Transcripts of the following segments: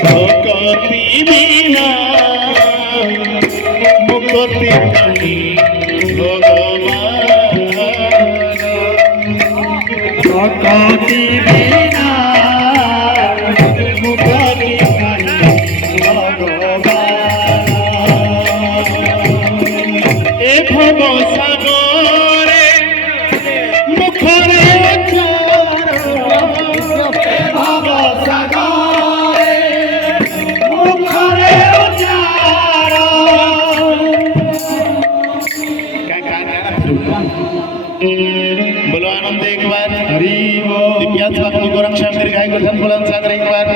ভকতি বিনা মুক্তি কাহি ভগবান ভকতি বিনা মুক্তি কাহি ভগবান এ ভব সাগরে মুখরে ভব সাগরে মুখরে बोलो आनंद एक बार दिव्याच बातमी गोरंग शामगिरी गाय गोरधन मुलां सागर एक बार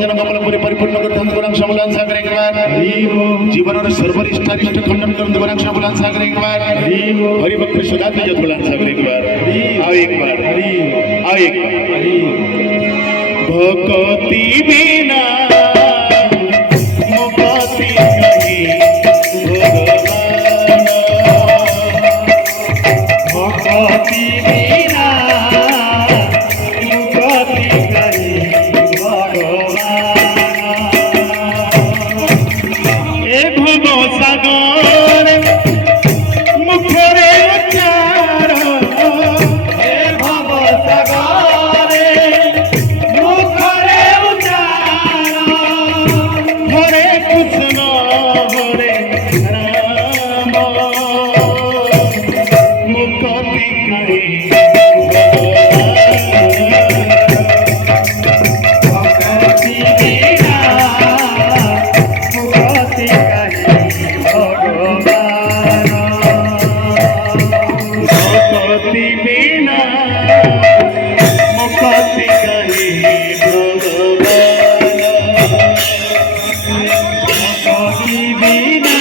जन कमलपुरी परिपूर्ण गोरधन गोरंग शामुलां सागर एक बार जीवनर सर्वरिष्ठारिष्ट खंडन करून गोरंग शामुलां सागर एक बार हरिभक्त सुधात जत मुलां सागर एक बार आओ एक बार आओ एक बार भक्ति बिना मुक्ति कहीं भक्ति बिना मुक्ति कहीं भगवान ए भव सागर मुखरे उच्चार ए भव सागर मुखरे उच्चार हरे कृष्ण हरे राम मुक्ति कहीं भक्ति बिना मुक्ति कहीं भगवान भक्ति बिना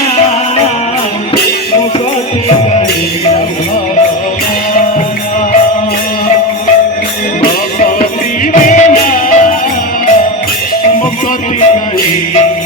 मुक्ति कहीं भगवान भक्ति बिना मुक्ति कहीं